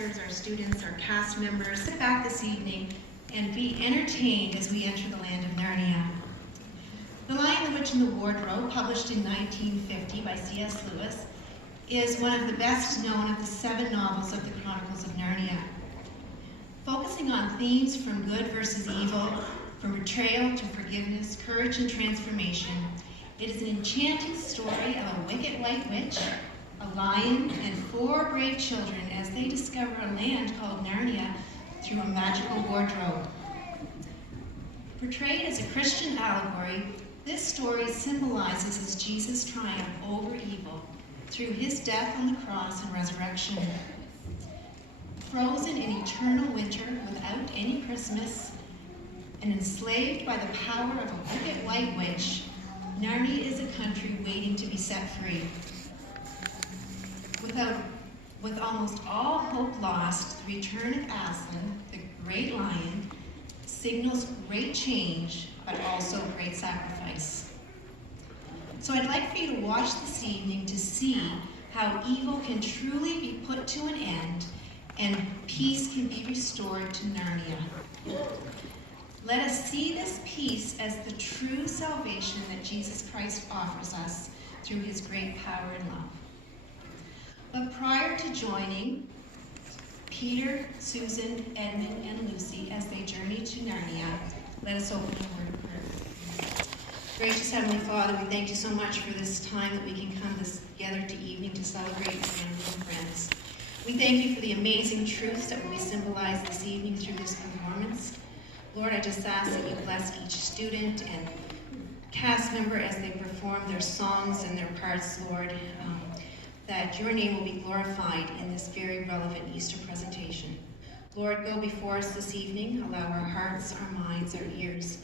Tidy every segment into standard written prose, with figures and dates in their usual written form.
instructors, our students, our cast members, sit back this evening and be entertained as we enter the land of Narnia. The Lion, the Witch, and the Wardrobe, published in 1950 by C.S. Lewis, is one of the best known of the 7 novels of the Chronicles of Narnia. Focusing on themes from good versus evil, from betrayal to forgiveness, courage and transformation, it is an enchanting story of a wicked white witch, a lion, and 4 brave children as they discover a land called Narnia through a magical wardrobe. Portrayed as a Christian allegory, this story symbolizes Jesus' triumph over evil through his death on the cross and resurrection. Frozen in eternal winter without any Christmas, and enslaved by the power of a wicked white witch, Narnia is a country waiting to be set free. With almost all hope lost, the return of Aslan, the great lion, signals great change, but also great sacrifice. So I'd like for you to watch this evening to see how evil can truly be put to an end and peace can be restored to Narnia. Let us see this peace as the true salvation that Jesus Christ offers us through his great power and love. But prior to joining Peter, Susan, Edmund, and Lucy as they journey to Narnia, let us open a word of prayer. Gracious Heavenly Father, we thank you so much for this time that we can come together to evening to celebrate with family and friends. We thank you for the amazing truths that will be symbolized this evening through this performance. Lord, I just ask that you bless each student and cast member as they perform their songs and their parts, Lord, that your name will be glorified in this very relevant Easter presentation. Lord, go before us this evening. Allow our hearts, our minds, our ears,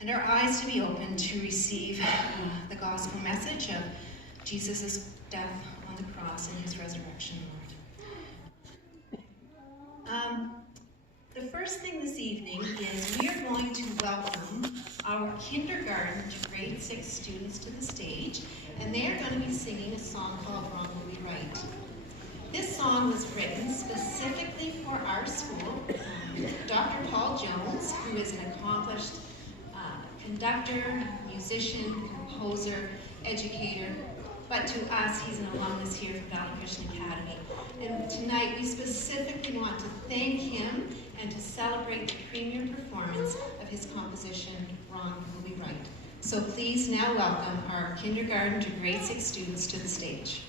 and our eyes to be open to receive the gospel message of Jesus' death on the cross and his resurrection, Lord. The first thing this evening is we are going to welcome our kindergarten to grade 6 students to the stage, and they are going to be singing a song called Wrong Will Be Right. This song was written specifically for our school. Dr. Paul Jones, who is an accomplished conductor, musician, composer, educator, but to us, he's an alumnus here from Valley Christian Academy. And tonight, we specifically want to thank him and to celebrate the premier performance of his composition, Wrong Will Be Right. So please now welcome our kindergarten to grade 6 students to the stage.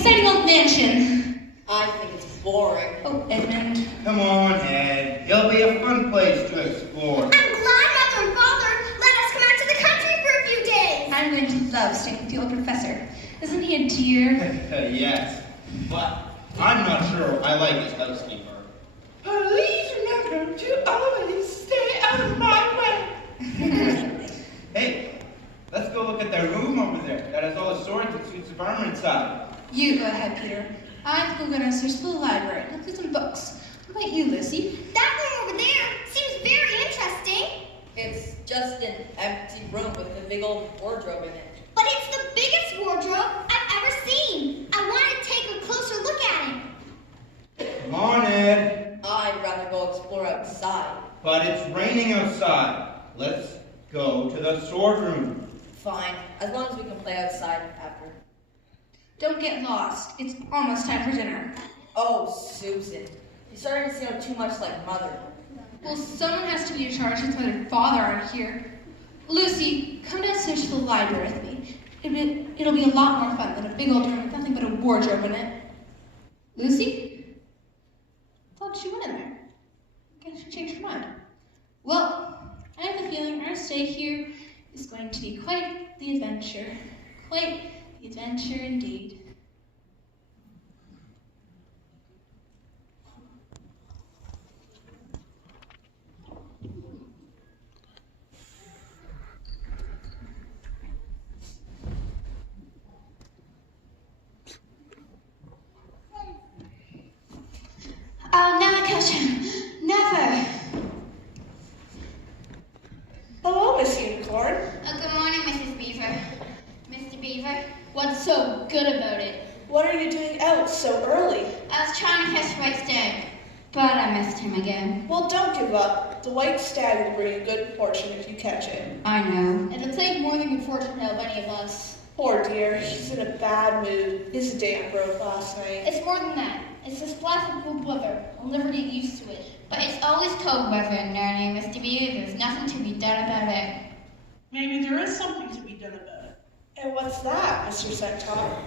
exciting old mansion. I think it's boring. Oh, Edmund. Come on, Ed. It'll be a fun place to explore. I'm glad Mother and Father let us come out to the country for a few days. I'm going to love staying with the old professor. Isn't he a dear? Yes, but I'm not sure I like his housekeeper. Please remember to always stay out of my way. Hey, let's go look at that room over there that has all the swords and suits of armor inside. You go ahead, Peter. I think we're going to search the library and look through some books. What about you, Lucy? That room over there seems very interesting. It's just an empty room with a big old wardrobe in it. But it's the biggest wardrobe I've ever seen. I want to take a closer look at it. Come on, Ed. I'd rather go explore outside. But it's raining outside. Let's go to the sword room. Fine, as long as we can play outside after. Don't get lost. It's almost time for dinner. Oh, Susan. You're starting to sound too much like Mother. Well, someone has to be in charge since Mother and Father aren't here. Lucy, come downstairs to the library with me. It'll be a lot more fun than a big old room with nothing but a wardrobe in it. Lucy? I thought she went in there. Guess she changed her mind. Well, I have a feeling our stay here is going to be quite the adventure. Quite the adventure indeed. I'll never catch him. Never. Hello, Miss Unicorn. Good morning, Mrs. Beaver. Mr. Beaver, what's so good about it? What are you doing out so early? I was trying to catch White Stag, but I missed him again. Well, don't give up. The white stag will bring you good fortune if you catch it. I know. It'll take more than good fortune to help any of us. Poor dear, he's in a bad mood. His dam broke last night. It's more than that. It's this blasted cold weather. I'll never get used to it. But it's always cold weather in Narnia, Mr. Beaver. There's nothing to be done about it. Maybe there is something to be done about it. And what's that, Mr. Centaur?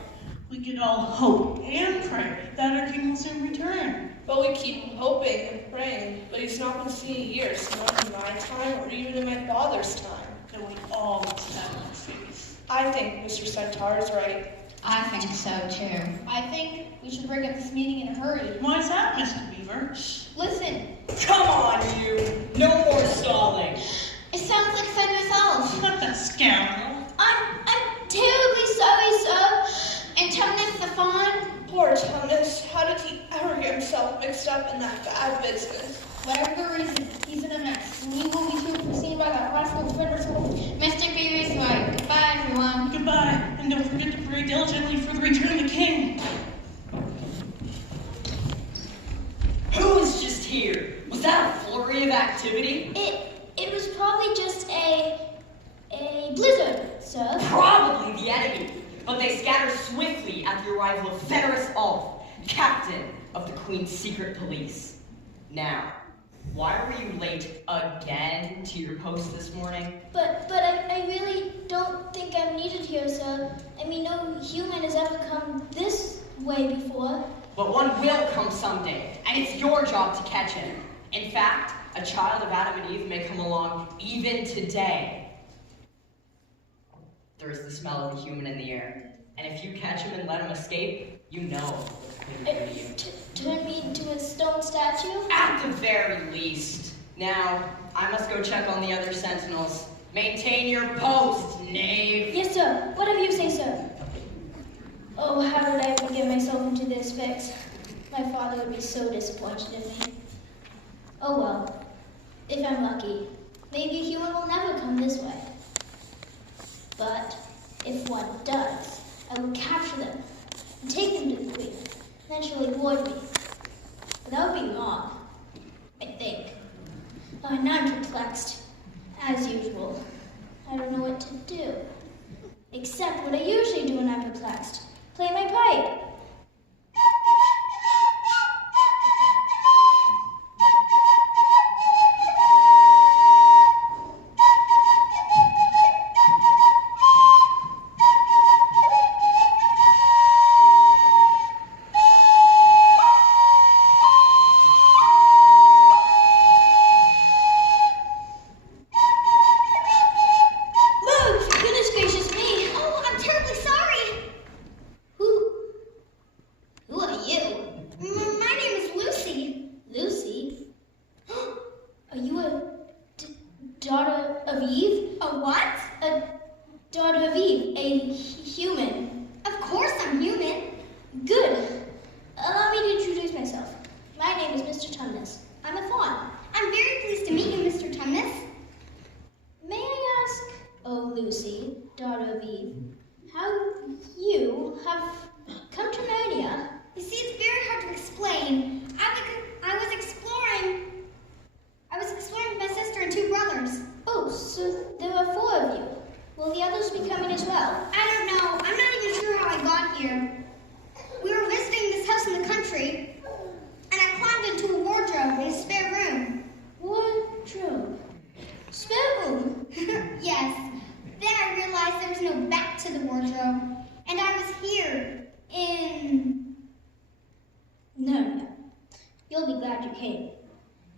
We could all hope and pray that our king will soon return. But we keep hoping and praying, but he's not been seen in years, not in my time or even in my father's time. Then we all must have our faith. I think Mr. Centaur is right. I think so, too. I think we should break up this meeting in a hurry. Why is that, Mr. Beaver? Listen, Come on, you! No more stalling! it sounds like Son yourself. What the scoundrel? I'm terribly sorry, sir. And Tumnus the Fawn, Poor Tumnus, how did he ever get himself mixed up in that bad business? whatever the reason, he's in a mess. And you will be too seen by that rascal Fenderswolf. Mr. Beaver's right. Goodbye, everyone. Goodbye, and don't forget to pray diligently for the return of the king. Who was just here? Was that a flurry of activity? It was probably just a blizzard, sir. Probably the enemy, but they scattered swiftly at the arrival of Fenris Ulf, captain of the Queen's secret police. Now, why were you late again to your post this morning? But I really don't think I'm needed here, sir. I mean, no human has ever come this way before. But one will come someday, and it's your job to catch him. In fact, a child of Adam and Eve may come along even today. There is the smell of a human in the air, and if you catch him and let him escape, you know he'll do to you. Turn me into a stone statue? At the very least. Now, I must go check on the other sentinels. Maintain your post, knave. Yes, sir. Whatever you say, sir. Oh, how did I ever get myself into this fix? My father would be so disappointed in me. Oh well, if I'm lucky, maybe a human will never come this way. But if one does, I will capture them and take them to the queen. Then she'll reward me. But that would be long, I think. Oh, now I'm perplexed, as usual. I don't know what to do. Except what I usually do when I'm perplexed. Play my pipe. of Eve? A what? A daughter of Eve, a human. Of course I'm human. Good. Allow me to introduce myself. My name is Mr. Tumnus. I'm a fawn. I'm very pleased to meet you, Mr. Tumnus. May I ask, oh Lucy, daughter of Eve, how you have come to Narnia? You see, it's very hard to explain. I was exploring with my sister and two brothers. Oh, so there are 4 of you. Will the others be coming as well? I don't know. I'm not even sure how I got here. We were visiting this house in the country, and I climbed into a wardrobe in a spare room. Wardrobe. Spare room? Yes. Then I realized there was no back to the wardrobe, and I was here in... No. You'll be glad you came.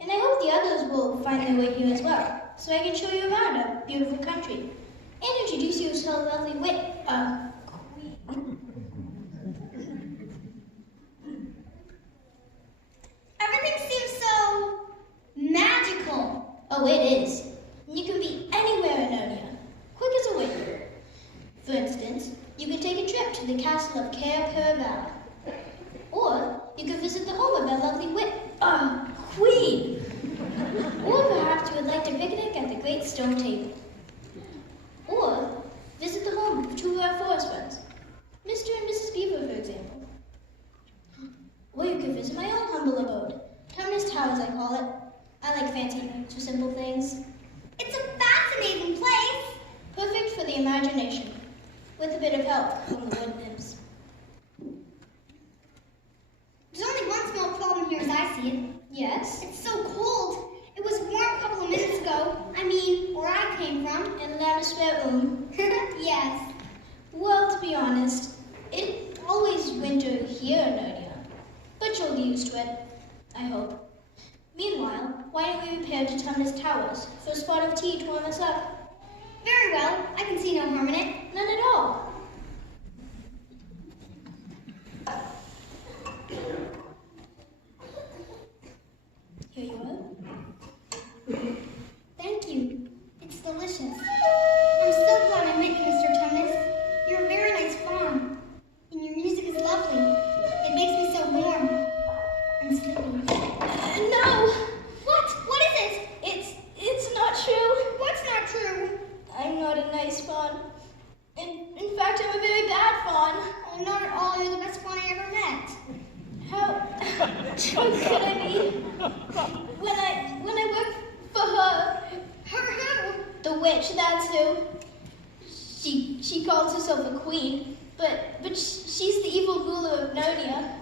And I hope the others will find their way here as well, so I can show you around our beautiful country and introduce you to a lovely queen. Everything seems so magical. Oh, it is. You can be anywhere in Narnia, quick as a wink. For instance, you can take a trip to the castle of Cair or you can visit the home of our lovely queen. Or perhaps you would like to picnic at the great stone table. Or visit the home of 2 of our forest friends, Mr. and Mrs. Beaver, for example. Or you could visit my own humble abode, Tumnus Towers I call it. I like fancy names for simple things. It's a fascinating place. Perfect for the imagination, with a bit of help from the wood nymphs. There's only one small problem here as I see it. Yes? It's so cold. It was warm a couple of minutes ago. I mean, where I came from. In the spare room. Yes. Well, to be honest, it's always winter here in Narnia. But you'll get used to it, I hope. Meanwhile, why don't we repair to Tumnus Towers for a spot of tea to warm us up? Very well. I can see no harm in it. None at all. Here you are. Thank you. It's delicious. I'm so glad I met you, Mr. Tumnus. You're a very nice fawn. And your music is lovely. It makes me so warm. I'm sleepy. No! What? What is it? It's not true. What's not true? I'm not a nice fawn. In fact, I'm a very bad fawn. Oh, not at all. You're the best fawn I ever met. How could I be? When I worked for her. Her who? The witch, that's who. She calls herself a queen, but she's the evil ruler of Narnia.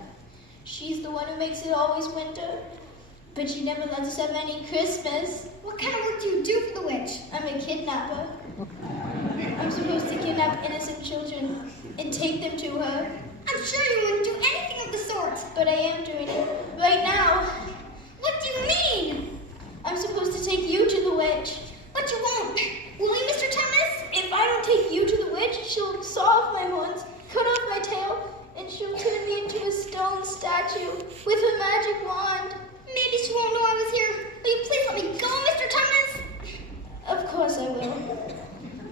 She's the one who makes it always winter, but she never lets us have any Christmas. What kind of work do you do for the witch? I'm a kidnapper. I'm supposed to kidnap innocent children and take them to her, I'm sure you wouldn't do anything of the sort. but I am doing it right now. What do you mean? I'm supposed to take you to the witch. But you won't. Will you, Mr. Tumnus? If I don't take you to the witch, she'll saw off my horns, cut off my tail, and she'll turn me into a stone statue with her magic wand. Maybe she won't know I was here. Will you please let me go, Mr. Tumnus? Of course I will.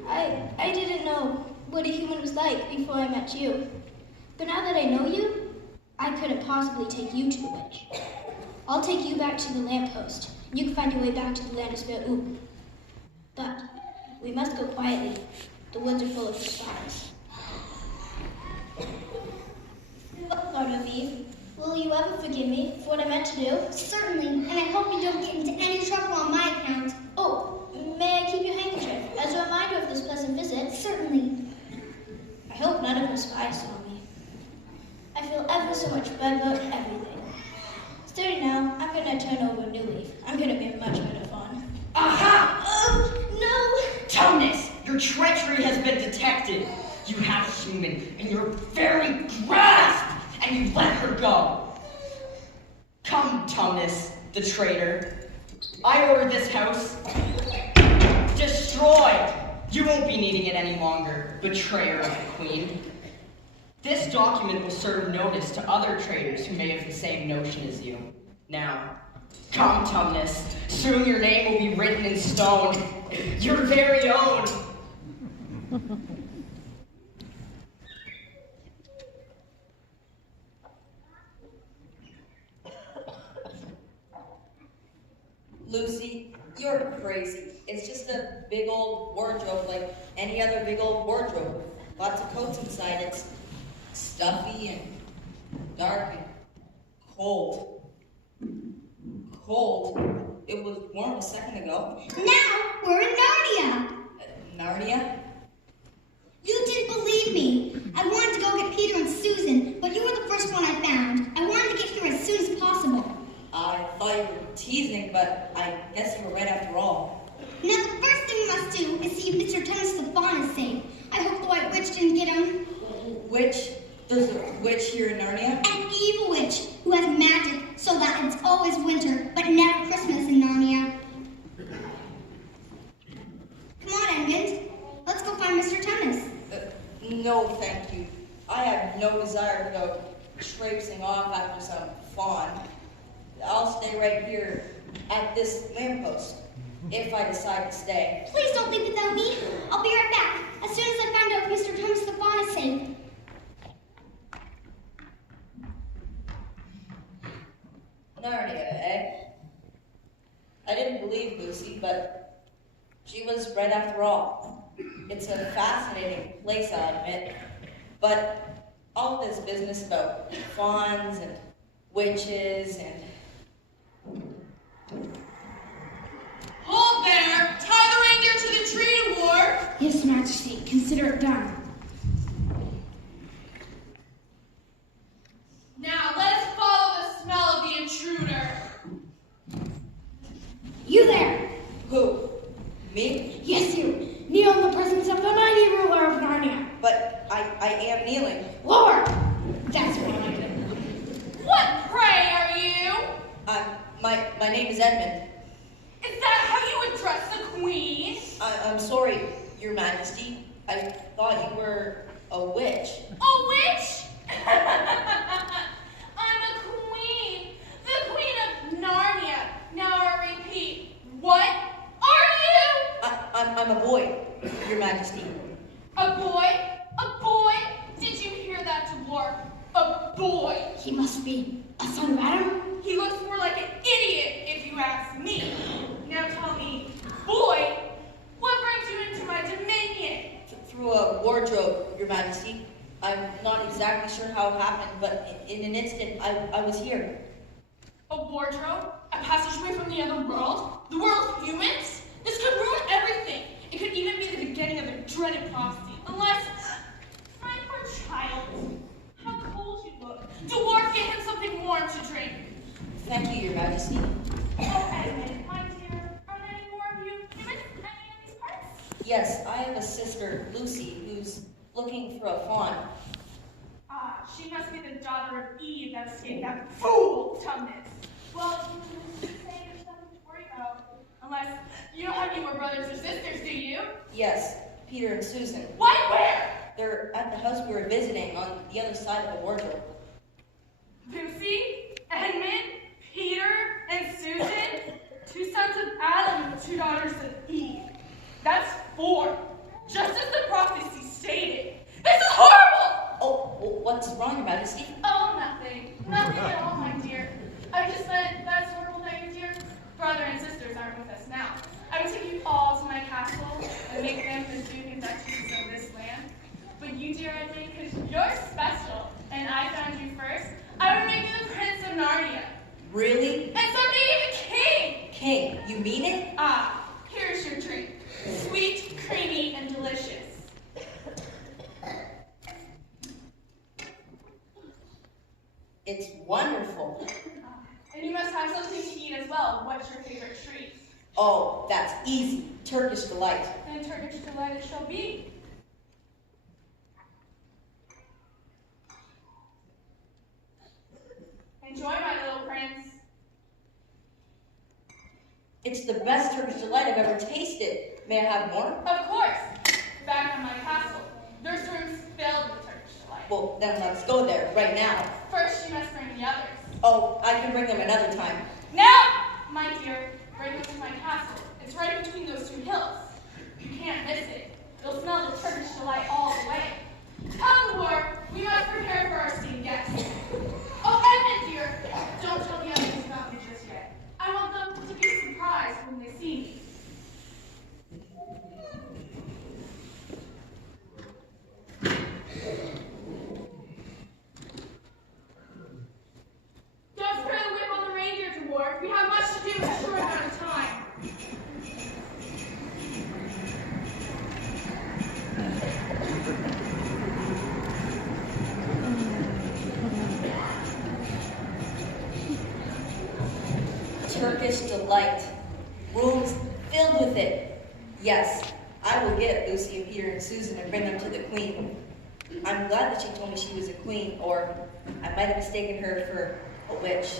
I didn't know what a human was like before I met you. But now that I know you, I couldn't possibly take you to the witch. I'll take you back to the lamppost, and you can find your way back to the land of Spare Oom. But we must go quietly. The woods are full of spies. Lord of Eve, will you ever forgive me for what I meant to do? Certainly, and I hope you don't get into any trouble on my account. Oh, may I keep your handkerchief as a reminder of this pleasant visit? Certainly. I hope none of her spies saw me. I feel ever so much better about everything. Starting now, I'm gonna turn over a new leaf. I'm gonna be a much better fawn. Aha! No! Tumnus, your treachery has been detected. You have a human in your very grasp, and you let her go. Come, Tumnus, the traitor. I order this house destroyed. You won't be needing it any longer, betrayer of the queen. This document will serve notice to other traitors who may have the same notion as you. Now, come, Tumnus. Soon your name will be written in stone. Your very own. Lucy, you're crazy. It's just a big old wardrobe like any other big old wardrobe. Lots of coats inside. It's stuffy and dark and cold. Cold? It was warm a second ago. Now we're in Narnia. Narnia? You didn't believe me. I wanted to go get Peter and Susan, but you were the first one I found. I wanted to get here as soon as possible. I thought you were teasing, but I guess you were right after all. Now the first thing we must do is see if Mr. Thomas the Fawn is safe. I hope the White Witch didn't get him. Witch? There's a witch here in Narnia? An evil witch who has magic so that it's always winter, but never Christmas in Narnia. Come on, Edmund. Let's go find Mr. Thomas. No, thank you. I have no desire to go traipsing off after some fawn. I'll stay right here at this lamppost if I decide to stay. Please don't leave without me. I'll be right back as soon as I find out if Mr. Thomas the Fawn is safe. Narnia, eh? I didn't believe Lucy, but she was right after all. It's a fascinating place, I'll admit. But all this business about fawns and witches and... Hold there! Tie the reindeer to the tree, Dwarf! Yes, Majesty. Consider it done. Now let us follow the smell of the intruder. You there! Who? Me? Yes, you. Kneel in the presence of the mighty ruler of Narnia. But I am kneeling. Lower! That's what I did. What, pray, are you? My name is Edmund. Is that how you address the queen? I'm sorry, Your Majesty. I thought you were a witch. A witch? I'm a queen. The queen of Narnia. Now I repeat, what are you? I'm a boy, Your Majesty. A boy? A boy? Did you hear that, dwarf? A boy. He must be a son of Adam. He looks more like an idiot, if you ask me. Now tell me, boy, what brings you into my dominion? Through a wardrobe, Your Majesty. I'm not exactly sure how it happened, but in an instant, I was here. A wardrobe? A passageway from the other world? The world of humans? This could ruin everything. It could even be the beginning of a dreaded prophecy. Unless, my poor child, how cold you look. Dwarf, get him something warm to drink. Thank you, Your Majesty. Oh, Edmund, my dear, are there any more of you humans in these parts? Yes, I have a sister, Lucy, who's looking for a fawn. Ah, she must be the daughter of Eve that escaped that fool, Tumnus. Well, say there's nothing to worry about. Unless you don't have any more brothers or sisters, do you? Yes, Peter and Susan. What? Where? They're at the house we were visiting on the other side of the wardrobe. Lucy, Edmund, Peter, and Susan, 2 sons of Adam and 2 daughters of Eve. That's 4, just as the prophecy stated. This is horrible! Oh, what's wrong, Your Majesty? Oh, nothing. Nothing at all, my dear. I just meant that's horrible that your dear brother and sisters aren't with us now. I would take you all to my castle and make them the Duke and Duchess of this land. But you, dear Edmund, because you're special, and I found you first, I would make you the Prince of Narnia. Really? And someday even king! King, you mean it? Ah, here's your drink. Sweet, creamy, and delicious. It's wonderful. And you must have something to eat as well. What's your favorite treat? Oh, that's easy. Turkish delight. And Turkish delight it shall be. Enjoy, my little prince. It's the best Turkish delight I've ever tasted. May I have more? Of course. Back in my castle, there's rooms filled with Turkish delight. Well, then let's go there, right now. First, you must bring the others. Oh, I can bring them another time. Now, my dear, bring them to my castle, It's right between those two hills. You can't miss it. You'll smell the Turkish delight all the way. Come, War, we must prepare for our esteemed guests. Oh, Edmund, dear, don't tell the others about me just yet. I want them to be surprised when they see me. Don't spray the whip on the reindeer, Dwarf. We have much to do in a short amount of time. Turkish delight. Rooms filled with it. Yes, I will get Lucy and Peter and Susan and bring them to the queen. I'm glad that she told me she was a queen, or I might have mistaken her for a witch.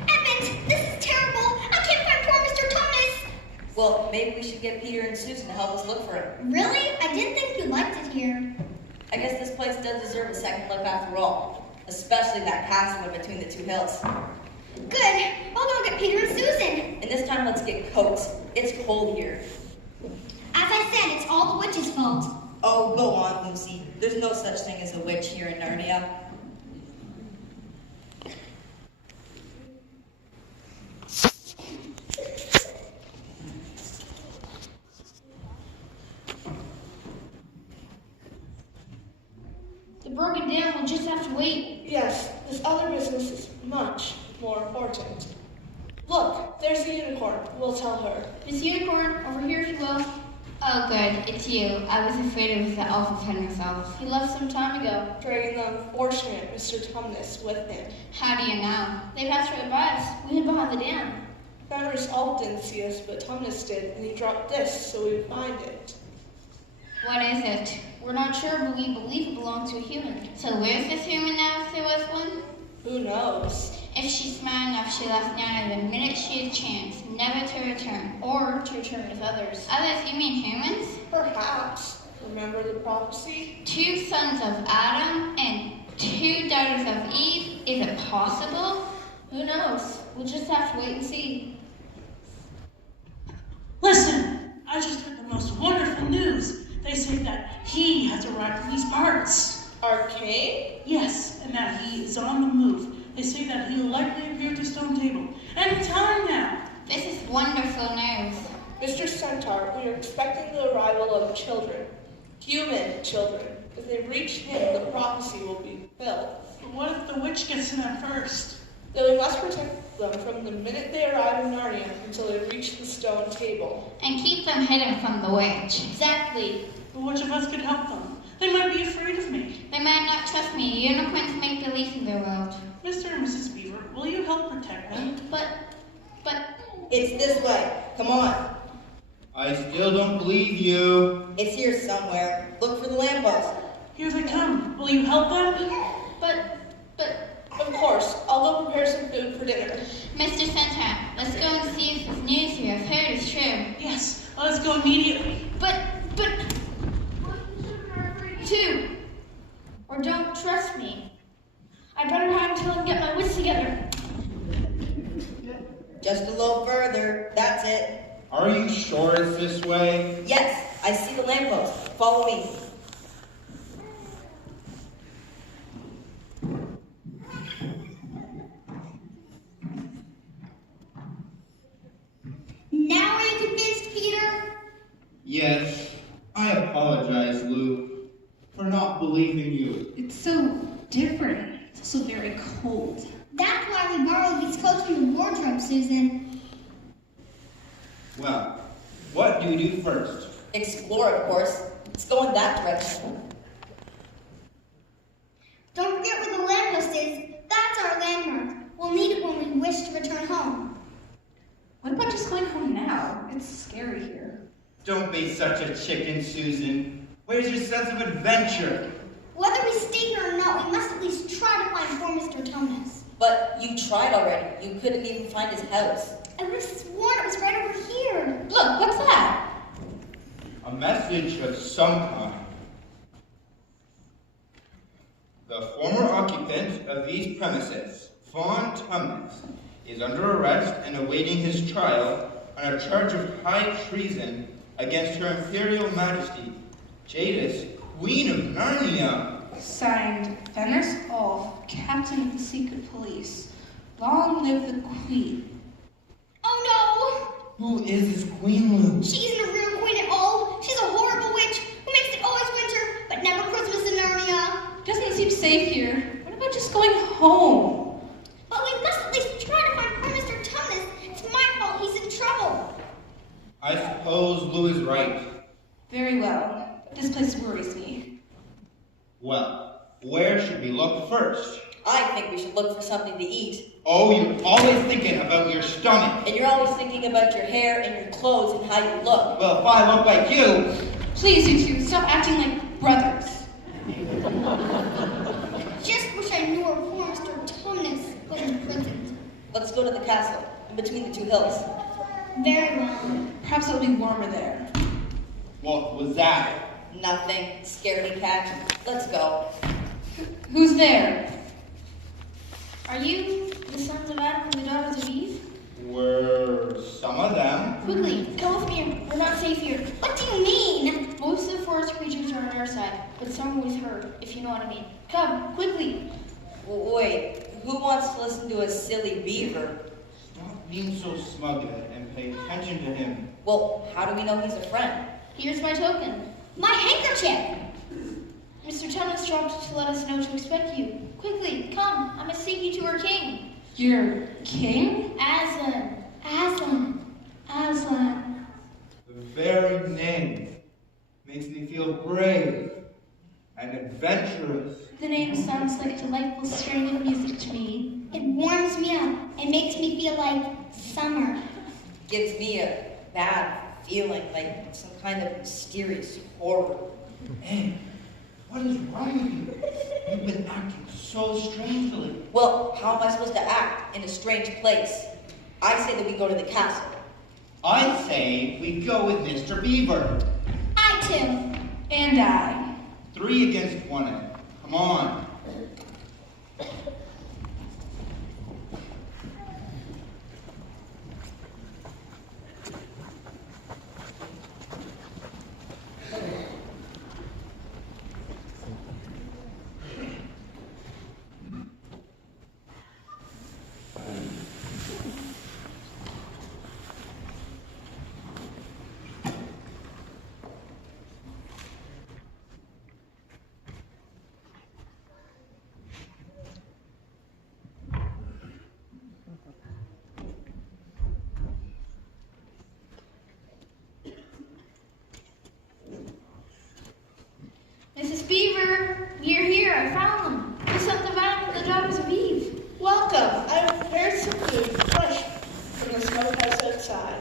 Edmund, this is terrible. I can't find poor Mr. Thomas. Well, maybe we should get Peter and Susan to help us look for him. Really? I didn't think you liked it here. I guess this place does deserve a second look after all, especially that castle in between the two hills. Good. I'll go get Peter and Susan. And this time, let's get coats. It's cold here. As I said, it's all the witch's fault. Oh, go on, Lucy. There's no such thing as a witch here in Narnia. The broken dam will just have to wait. Yes, this other business is much more important. Look, there's the unicorn. We'll tell her. Miss Unicorn, over here if you will. Oh good, it's you. I was afraid it was the elf of Henry's elf. He left some time ago. Dragging the unfortunate Mr. Tumnus with him. How do you know? They passed right by us. We hid behind the dam. Fenris elf didn't see us, but Tumnus did, and he dropped this so we would find it. What is it? We're not sure, but we believe it belonged to a human. So where's this human now if there was one? Who knows? If she's smart enough, she left Narnia the minute she had a chance, never to return. Or to return with others. Others, you mean humans? Perhaps. Remember the prophecy? 2 sons of Adam and 2 daughters of Eve? Is it possible? Who knows? We'll just have to wait and see. Listen, I just heard the most wonderful news. They say that he has arrived in these parts. Arcane? Yes, and that he is on the move. They say that he will likely appear to Stone Table any time now. This is wonderful news. Mr. Centaur, we are expecting the arrival of children. Human children. If they reach him, the prophecy will be fulfilled. But what if the witch gets to them first? Then we must protect them from the minute they arrive in Narnia until they reach the Stone Table. And keep them hidden from the witch. Exactly. But which of us could help them? They might be afraid of me. They might not trust me. Unicorns make believe in their world. Mr. and Mrs. Beaver, will you help protect them? But, It's this way. Come on. I still don't believe you. It's here somewhere. Look for the lamppost. Here they come. Will you help them? but, Of course, I'll go prepare some food for dinner. Mr. Centaur, let's go and see if this news we have heard is true. Yes, let's go immediately. but, 2. Or don't trust me. I better hide until I get my wits together. Just a little further. That's it. Are you sure it's this way? Yes, I see the lamppost. Follow me. Now are you convinced, Peter? Yes. I apologize, Lou, for not believing you. It's so different. It's also very cold. That's why we borrowed these coats from the wardrobe, Susan. Well, what do we do first? Explore, of course. Let's go in that direction. Don't forget where the lamppost is. That's our landmark. We'll need it when we wish to return home. What about just going home now? It's scary here. Don't be such a chicken, Susan. Where's your sense of adventure? Whether we stay here or not, we must at least try to find poor Mr. Tumnus. But you tried already. You couldn't even find his house. I would have sworn it was right over here. Look, what's that? A message of some kind. The former occupant of these premises Fawn Tumnus is under arrest and awaiting his trial on a charge of high treason against Her Imperial Majesty, Jadis, Queen of Narnia. Signed, Fenris Ulf, Captain of the Secret Police. Long live the Queen. Oh Who is this Queen, Lou? no! She isn't a real queen at all. She's a horrible witch who makes it always winter, but never Christmas in Narnia. Doesn't seem safe here. What about just going home? But we must at least try to find poor Mr. Tumnus. It's my fault he's in trouble. I suppose Lou is right. Very well. This place worries me. Well, where should we look first? I think we should look for something to eat. Oh, you're always thinking about your stomach. And you're always thinking about your hair and your clothes and how you look. Well, if I look like you... Please, you two, stop acting like brothers. Just wish I knew where poor Mr. Tumnus was imprisoned. Let's go to the castle, in between the two hills. Very well. Perhaps it'll be warmer there. What was that? Nothing. Scaredy cat. Let's go. Who's there? Are you the sons of Adam and the daughters of Eve? Were some of them. Quickly, come with me. We're not safe here. What do you mean? Most of the forest creatures are on our side, but some are with her, if you know what I mean. Come, quickly. Wait, who wants to listen to a silly beaver? Stop being so smug and pay attention to him. Well, how do we know he's a friend? Here's my token. My handkerchief! Mr. Tumnus dropped to let us know to expect you. Quickly, come. I must take you to our king. Your king? Aslan. Aslan. Aslan. The very name makes me feel brave and adventurous. The name sounds like a delightful strain of music to me. It warms me up and makes me feel like summer. Gives me a bad feeling, like some kind of mysterious horror. Hey, what is wrong with you? You've been acting so strangely. Well, how am I supposed to act in a strange place? I say that we go to the castle. I say we go with Mr. Beaver. I too. And I. 3 against 1. Come on. Mrs. Beaver, we are here. I found them. The sons of Adam and the daughters of Eve. Welcome. I have prepared some food fresh from the smokehouse outside.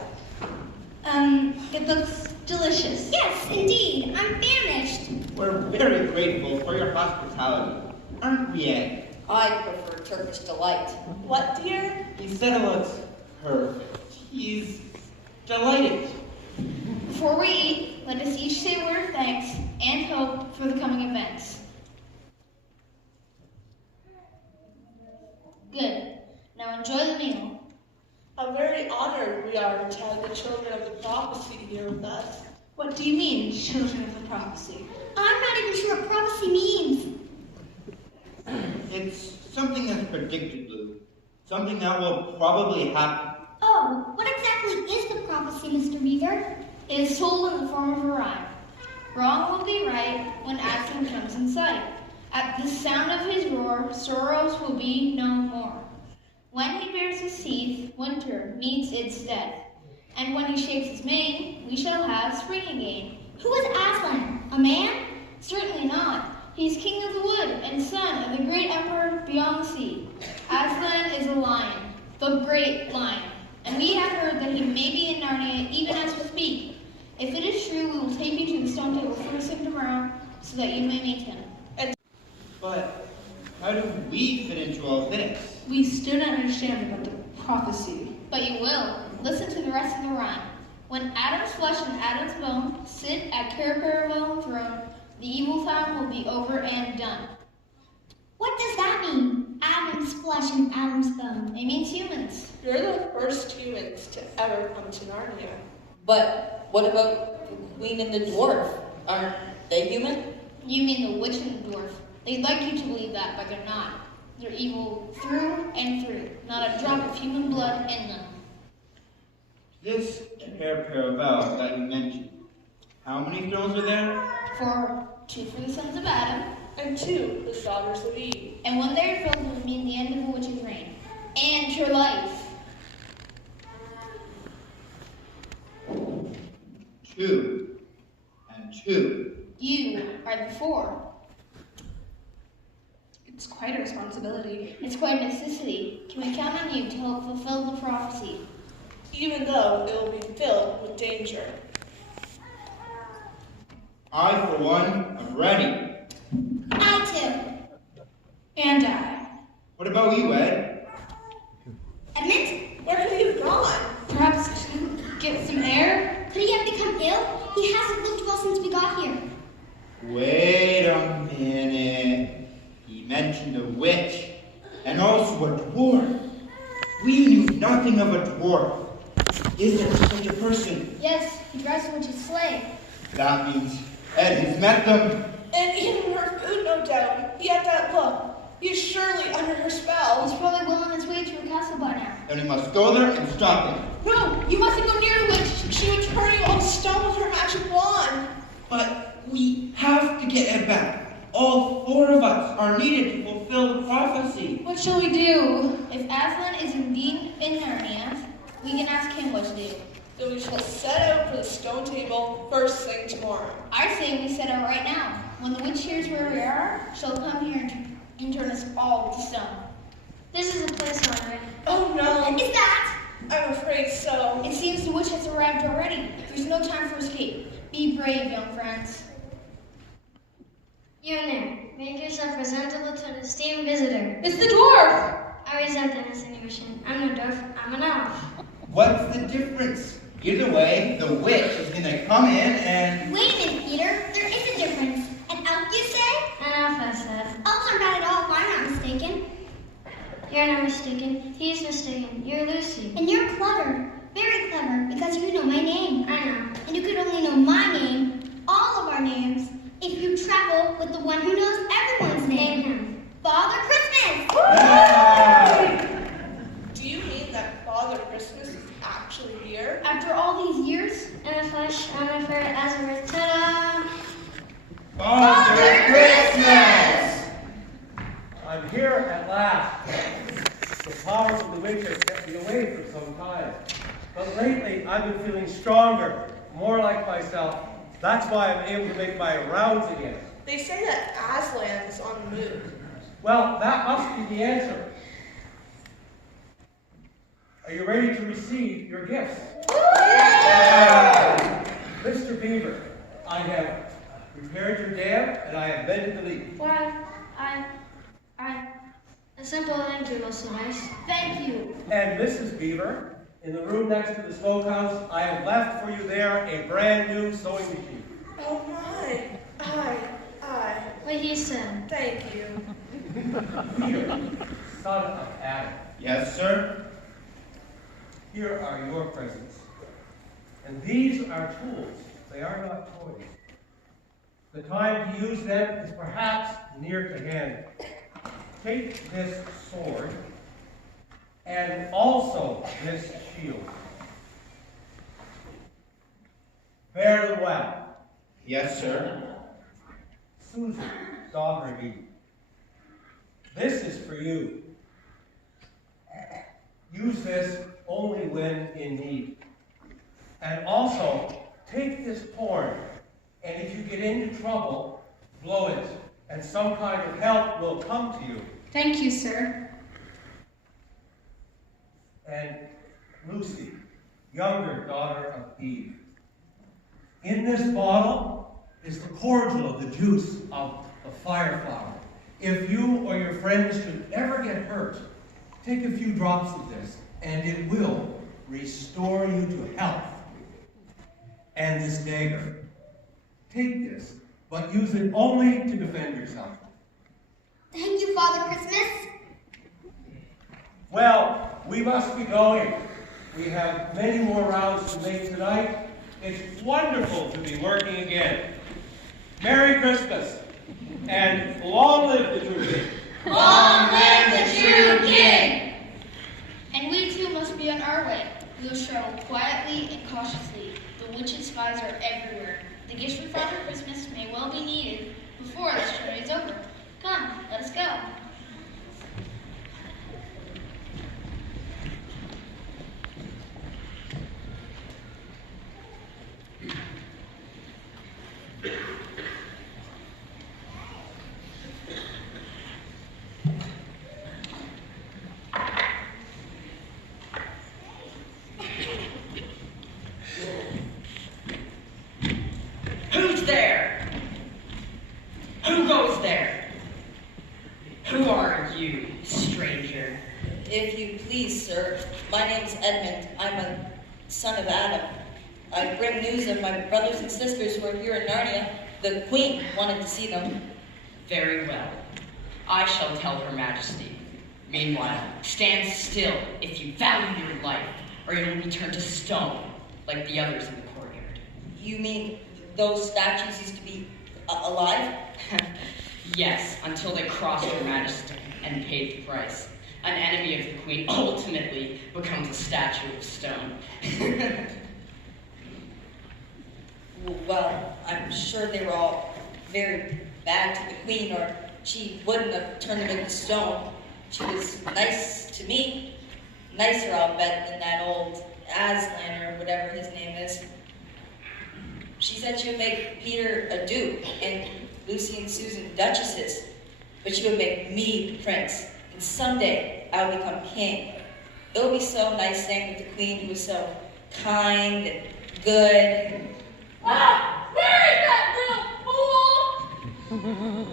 It looks delicious. Yes, indeed. I'm famished. We're very grateful for your hospitality, aren't we, Ed? I prefer Turkish delight. What, dear? He said it looks perfect. He's delighted. Before we eat, let us each say a word of thanks and hope for the coming events. Good. Now enjoy the meal. How very honored we are to have the children of the prophecy here with us. What do you mean, children of the prophecy? I'm not even sure what prophecy means. It's something that's predicted, Lou. Something that will probably happen. Oh, what exactly is the prophecy, Mr. Beaver? It is told in the form of a rhyme. Wrong will be right when Aslan comes in sight. At the sound of his roar, sorrows will be no more. When he bares his teeth, winter meets its death. And when he shakes his mane, we shall have spring again. Who is Aslan? A man? Certainly not. He is king of the wood and son of the great emperor beyond the sea. Aslan is a lion, the great lion. And we have heard that he may be in Narnia even as we speak. If it is true, we will take you to the stone table first thing tomorrow so that you may meet him. But how do we fit into all this? We still don't understand about the prophecy. But you will. Listen to the rest of the rhyme. When Adam's flesh and Adam's bone sit at Kerkeravel throne, the evil time will be over and done. What does that mean? Adam's flesh and Adam's bone. It means humans. You're the first humans to ever come to Narnia. But what about the queen and the dwarf? Aren't they human? You mean the witch and the dwarf. They'd like you to believe that, but they're not. They're evil through and through. Not a drop of human blood in them. This pair of vows that you mentioned, how many thrones are there? Two for the sons of Adam, And 2, the daughters of Eve. and when they're filled will mean the end of the witch's reign. And her life. 2 and 2. You are the 4. It's quite a responsibility. It's quite a necessity. Can we count on you to help fulfill the prophecy? Even though it will be filled with danger. I, for one, am ready. I too. And I. What about you, Ed? Edmund? Where have you gone? Perhaps get some air? Could he have become ill? He hasn't looked well since we got here. Wait a minute. He mentioned a witch and also a dwarf. We knew nothing of a dwarf. Is there such a person? Yes, he drives the witch's sleigh. That means Ed has met them. And eating her food, no doubt. He had that look. He is surely under her spell. He's probably well on his way to her castle by now. Then we must go there and stop him. No, you mustn't go near the witch. She would turn you all to stone with her magic wand. But we have to get Ed back. All 4 of us are needed to fulfill the prophecy. What shall we do? If Aslan is indeed in Narnia, we can ask him what to do. Then we shall set out for the stone table first thing tomorrow. I say we set out right now. When the witch hears where we are, she'll come here and turn us all to stone. This is a place already. Oh no, Is that? I'm afraid so. It seems the witch has arrived already. There's no time for escape. Be brave, young friends. You in there, make yourself presentable to an esteemed visitor. It's the dwarf! I resent that insinuation. I'm no dwarf, I'm an elf. What's the difference? Either way, the witch is going to come in and... Wait a minute, Peter. There is a difference. An elf, you say? An elf, I said. Elves aren't bad at all, if I'm not mistaken. You're not mistaken. He's mistaken. You're Lucy. And you're clever. Very clever, because you know my name. I know. And you could only know my name, all of our names, if you travel with the one who knows everyone's Name name. him. Father Christmas! Do you mean that Father Christmas is actually here? After all these years, In the flesh, on the fur, as a wrist. Ta-da! Father Christmas! I'm here at last. The powers of the witch have kept me away for some time. But lately, I've been feeling stronger, more like myself. That's why I'm able to make my rounds again. They say that Aslan is on the move. Well, that must be the answer. Are you ready to receive your gifts? Mr. Beaver, I have prepared your dam and I have bended the leaf. Why, a simple thank you will suffice. thank you. And Mrs. Beaver, in the room next to the smokehouse, I have left for you there a brand new sewing machine. Oh my. What he said. Thank you. Peter, son of Adam, Yes, sir? here are your presents. And these are tools. They are not toys. The time to use them is perhaps near to hand. Take this sword and also this shield. Bear them well. Yes, sir. Susan, daughter of Eve, this is for you. Use this only when in need. And also, take this horn, and if you get into trouble, blow it, and some kind of help will come to you. Thank you, sir. And Lucy, younger daughter of Eve, in this bottle is the cordial of the juice of the fire flower. If you or your friends should ever get hurt, take a few drops of this, and it will restore you to health. And this dagger, take this, but use it only to defend yourself. Thank you, Father Christmas. Well, we must be going. We have many more rounds to make tonight. It's wonderful to be working again. Merry Christmas, and long live the true king. Long live the true king! And we too must be on our way. We will travel quietly and cautiously. The witches' spies are everywhere. The gifts from Father Christmas may well be needed before this journey is over. Come, let us go. Who's there? Who goes there? Who are you, stranger? If you please, sir, my name's Edmund. I'm a son of Adam. I bring news of my brothers and sisters who are here in Narnia. The Queen wanted to see them. Very well. I shall tell Her Majesty. Meanwhile, stand still if you value your life, or you will be turned to stone like the others in the courtyard. You mean those statues used to be alive? Yes, until they crossed Her Majesty and paid the price. An enemy of the Queen ultimately becomes a statue of stone. Well, I'm sure they were all very bad to the Queen, or she wouldn't have turned them into stone. She was nice to me. Nicer, I'll bet, than that old Aslan, or whatever his name is. She said she would make Peter a duke, and Lucy and Susan duchesses. But she would make me prince, and someday I would become king. It would be so nice staying with the Queen, who was so kind and good. Ah! Where is that little fool?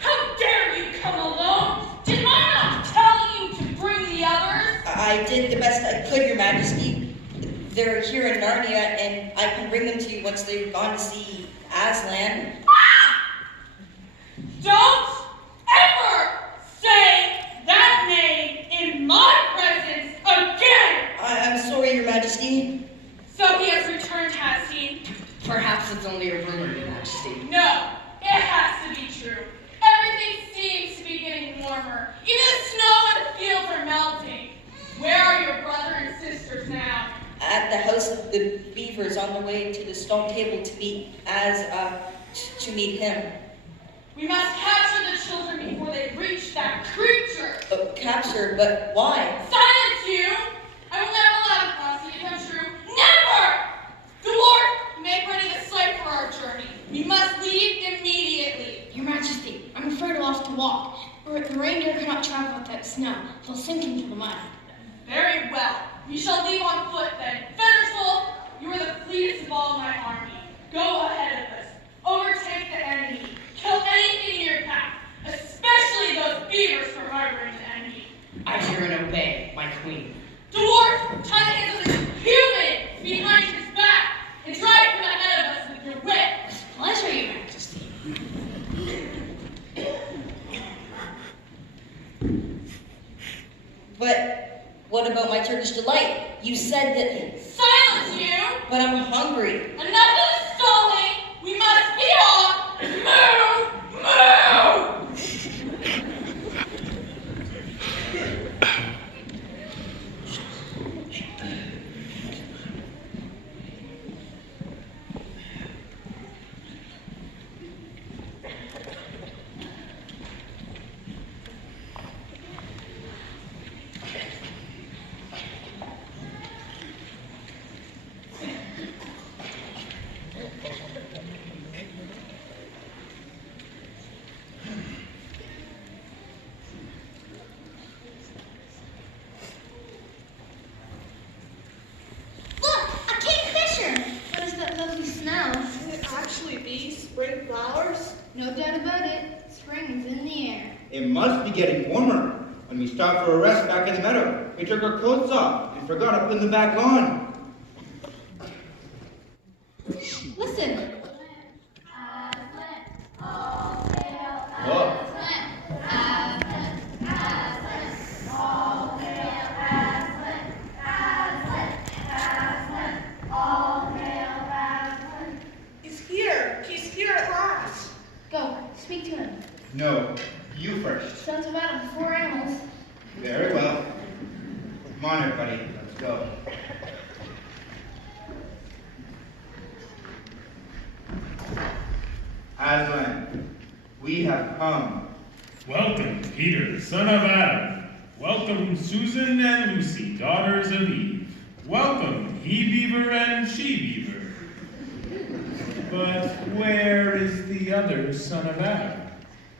How dare you come alone? Did I not tell you to bring the others? I did the best I could, Your Majesty. They're here in Narnia, and I can bring them to you once they've gone to see Aslan. Don't ever say that name in my presence again! I'm sorry, Your Majesty. So he has returned, has he? Perhaps it's only a rumor, Your Majesty. No, it has to be true. Everything seems to be getting warmer. Even the snow and the fields are melting. Where are your brother and sisters now? At the house of the beavers, on the way to the stone table to meet meet him. We must capture the children before they reach that creature. Capture? But why? Silence, you! I will never allow the prophecy to come true. Never! Dwarf, make ready the sleigh for our journey. We must leave immediately. Your Majesty, I'm afraid we'll have to walk. The reindeer cannot travel with that snow. They'll sink into the mud. Very well. We shall leave on foot then. Fennersfold, you are the fleetest of all my army. Go ahead of us. Overtake the enemy. Kill anything in your path, especially those beavers for harboring the enemy. I hear and obey, my Queen. Dwarf, tie the hands of this human behind his back and drive him ahead of us with your whip. Pleasure, Your Majesty. But what about my Turkish delight? You said that... Silence, you! But I'm hungry. Enough of the stalling! We must be off! Move! Move! Spring flowers? No doubt about it. Spring is in the air. It must be getting warmer. When we stopped for a rest back in the meadow, we took our coats off and forgot up in the back lawn. Listen. Oh. right, let's go. Aslan, we have come. Welcome, Peter, son of Adam. Welcome, Susan and Lucy, daughters of Eve. Welcome, he-beaver and she-beaver. But where is the other son of Adam?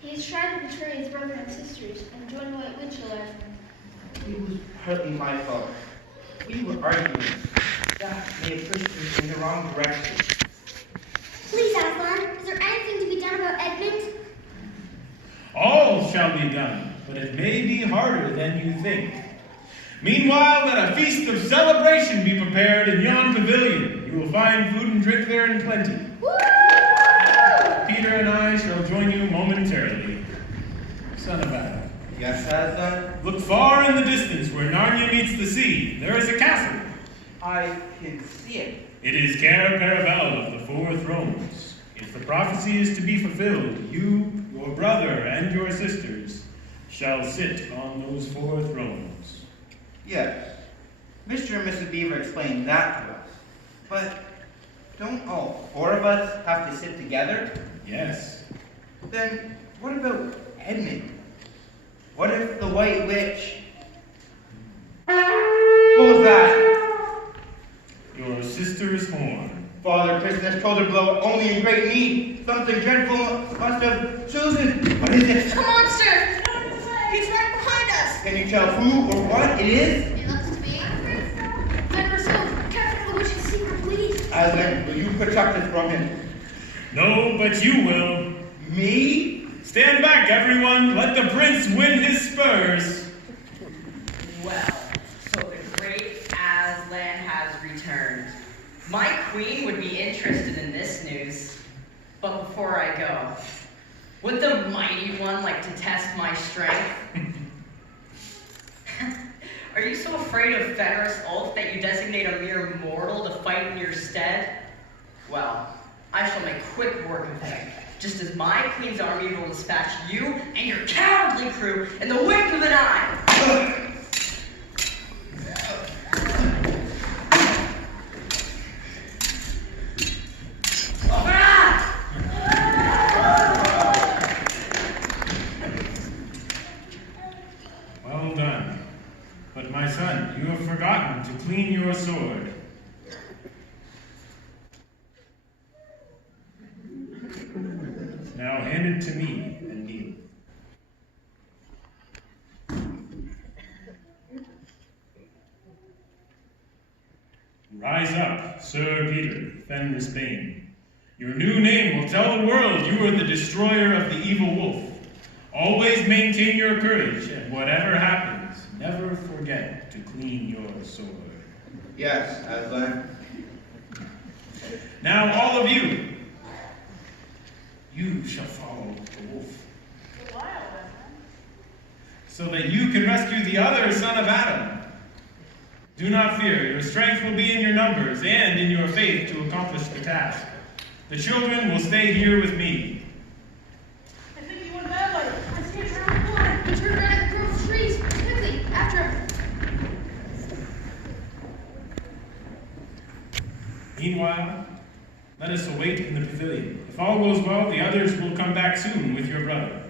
He has tried to betray his brother and sisters and join the White Witch alive. It was partly my fault. We were arguing. That may have pushed us in the wrong direction. Please, Aslan, is there anything to be done about Edmund? All shall be done, but it may be harder than you think. Meanwhile, let a feast of celebration be prepared in yon pavilion. You will find food and drink there in plenty. Woo! Peter and I shall join you momentarily. Son of Adam. Yes, Aslan? Look far in the distance where Narnia meets the sea. There is a castle. I can see it. It is Cair Paravel of the Four Thrones. If the prophecy is to be fulfilled, you, your brother, and your sisters shall sit on those four thrones. Yes. Mr. and Mrs. Beaver explained that to us. But don't all four of us have to sit together? Yes. Then what about Edmund? What if the White Witch... What was that? Your sister's horn. Father Christmas told her to blow only in great need. Something dreadful must have... Susan, what is it? Come on, sir! He's right behind us! Can you tell who or what it is? It looks to be. Fenris Hill, Captain of the Witch's secret police. Aslan, will you protect us from him? No, but you will. Me? Stand back, everyone. Let the prince win his spurs. Well, so the great Aslan has returned. My queen would be interested in this news. But before I go, would the mighty one like to test my strength? Are you so afraid of Fenris Ulf that you designate a mere mortal to fight in your stead? Well, I shall make quick work of him, just as my queen's army will dispatch you and your cowardly crew in the wink of an eye. Well done. But my son, you have forgotten to clean your sword. Now hand it to me and kneel. Rise up, Sir Peter, Fenris Bane. Your new name will tell the world you are the destroyer of the evil wolf. Always maintain your courage, and whatever happens, never forget to clean your sword. Yes, Aslan. Now all of you, you shall follow the wolf. So that you can rescue the other son of Adam. Do not fear, your strength will be in your numbers and in your faith to accomplish the task. The children will stay here with me. I think he went that way. Let's get around the corner. He turned right at the grove of trees. Quickly, after him. Meanwhile, let us await in the pavilion. If all goes well, the others will come back soon with your brother.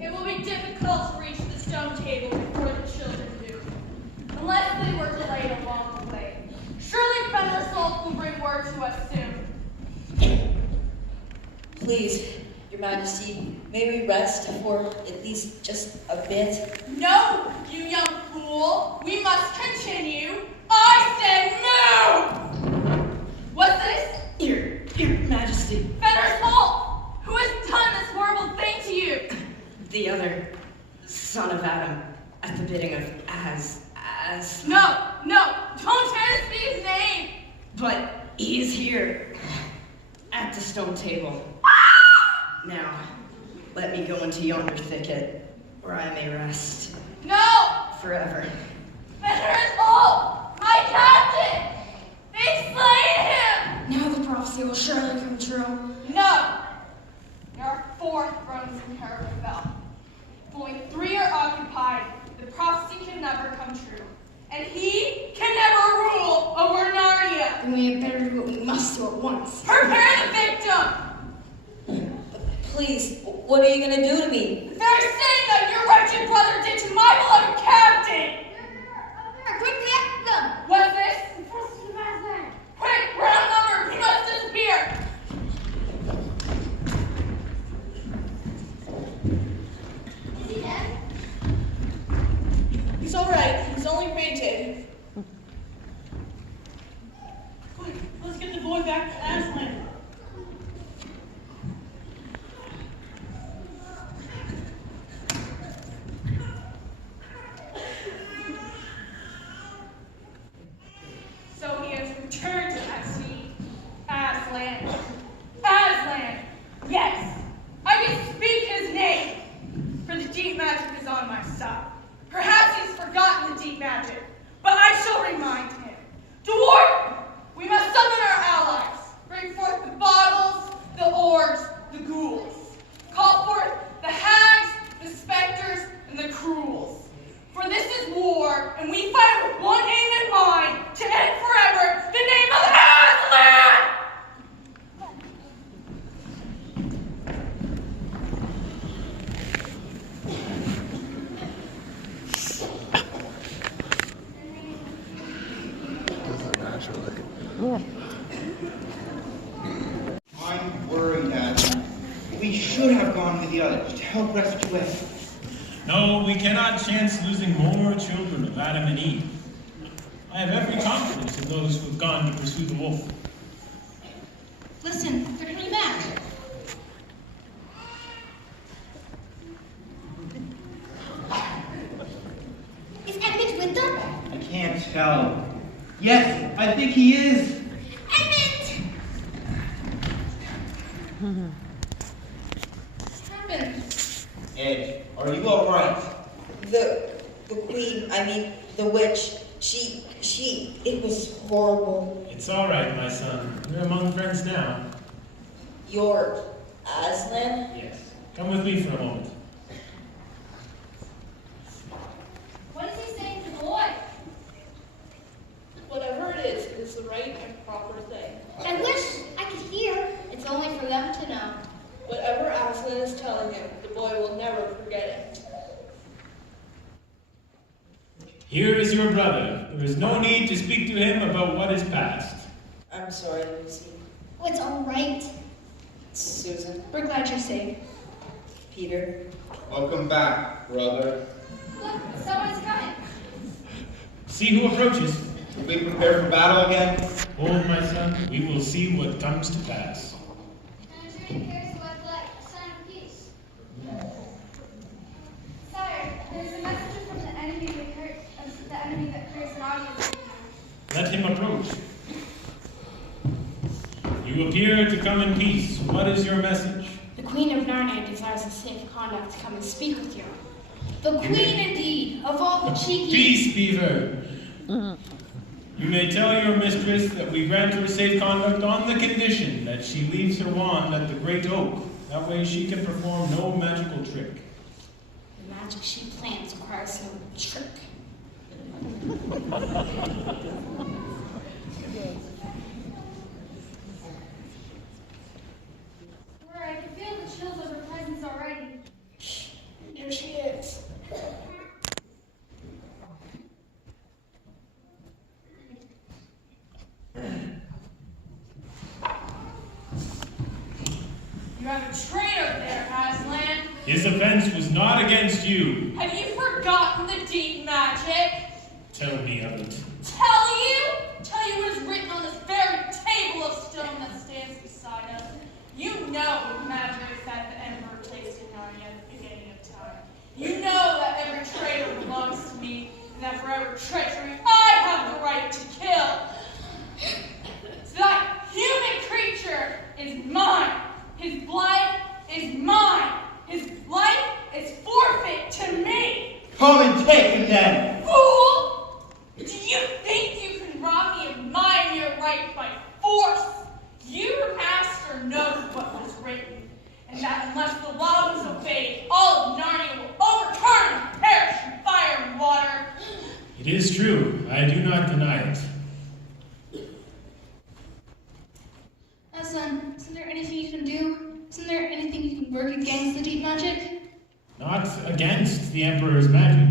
It will be difficult to reach the stone table before the children do, unless they were delayed along the way. Surely Fenris Ulf will bring word to us soon. Please, Your Majesty, may we rest for at least just a bit? No, you young fool. We must continue. I said move! What's this? Your Majesty. Fenris Ulf! Who has done this horrible thing to you? The other son of Adam, at the bidding of No, don't try to speak his name. But he is here. at the stone table. Now, let me go into yonder thicket, where I may rest. No! Forever. Better is all! My captain! They've slain him! Now the prophecy will surely come true. No! There are 4 thrones in Carabel. If only 3 are occupied, the prophecy can never come true. And he can never rule over Narnia. Then we had better do what we must do at once. Prepare the victim! Please, what are you going to do to me? The very same that your wretched brother did to my beloved captain! Quickly after them! What's this? Quick, we're outnumbered! He must disappear! Is he dead? He's alright. He's only fainted. Quick, let's get the boy back to Aslan. So he has returned to my seat. Aslan. Aslan! Yes! I can speak his name! For the deep magic is on my side. Perhaps he's forgotten the deep magic, but I shall remind him. Dwarf! We must summon our allies. Bring forth the bottles, the orbs, the ghouls. Call forth the hags, the specters, and the cruels. For this is war, and we fight with one aim in mind, to end forever the name of Aslan! I'm worried, Aslan. We should have gone with the others to help rescue Eve. No, we cannot chance losing more children of Adam and Eve. I have every confidence in those who have gone to pursue the wolf. Listen, they're coming back. Is Edmund with them? I can't tell. Yes, I think he is. Edmund! What's happened? Ed, are you all right? The queen, the witch, it was horrible. It's all right, my son. We're among friends now. You're Aslan? Yes. Come with me for a moment. What is he saying to the boy? Whatever it is the right and proper thing. I wish I could hear. It's only for them to know. Whatever Aslan is telling him, the boy will never forget it. Here is your brother. There is no need to speak to him about what is past. I'm sorry, Lucy. Oh, it's all right. Susan. We're glad you're safe. Peter. Welcome back, brother. Look, someone's coming. See who approaches. Will we prepare for battle again? Hold, my son. We will see what comes to pass. Sign of peace. Sire, there's a message from the enemy that creates Narnia. Let him approach. You appear to come in peace. What is your message? The Queen of Narnia desires a safe conduct to come and speak with you. The Queen, indeed, of all the cheeky... Peace, Beaver. You may tell your mistress that we grant her safe conduct on the condition that she leaves her wand at the Great Oak. That way she can perform no magical trick. The magic she plans requires no trick. I can feel the chills of her presence already. Here she is. You have a traitor there, Aslan. His offense was not against you. Have you forgotten the deep magic? Tell me of it. Tell you? Tell you what is written on this very table of stone that stands beside us. You know the magic that the Emperor placed in Narnia at the beginning of time. You know that every traitor belongs to me, and that for every treachery I have the right to kill. So that human creature is mine. His blood is mine. His life is forfeit to me. Come and take him then. Fool! Do you think you can rob me of my mere right by force? Your master knows what was written, and that unless the law was obeyed, all of Narnia will overturn and perish in fire and water. It is true. I do not deny it. Aslan, isn't there anything you can do? Isn't there anything you can work against the deep magic? Not against the Emperor's magic,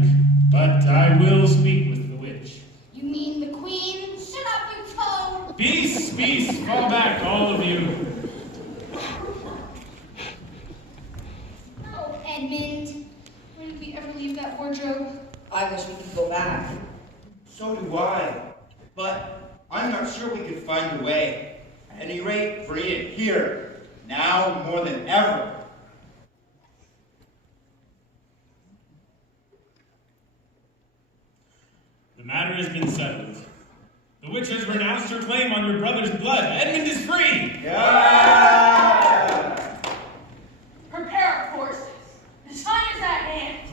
but I will speak with the witch. You mean the queen? Shut up, you toe! Peace, peace, fall back, all of you. No, Edmund. When did we ever leave that wardrobe? I wish we could go back. So do I. But I'm not sure we could find a way. At any rate, we need it here. Now more than ever. The matter has been settled. The witch has renounced her claim on your brother's blood. Edmund is free! Yeah! Prepare our forces. The time is at hand.